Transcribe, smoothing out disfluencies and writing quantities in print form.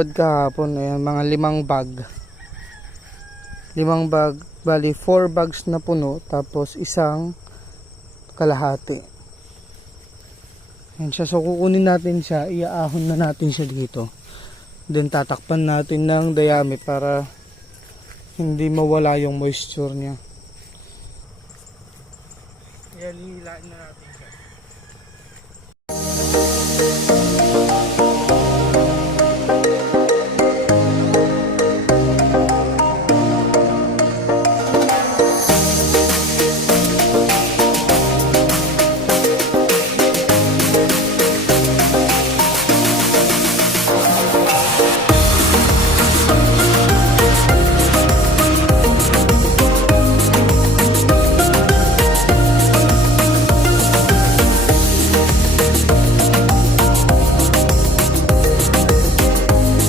Kahapon, ayan, mga 5 bag. 5 bag, bali 4 bags na puno, tapos isang kalahati. Ayan siya, so kukunin natin siya, iaahon na natin siya dito. Then tatakpan natin ng dayami para hindi mawala yung moisture niya. Ayan, hihilain na natin siya.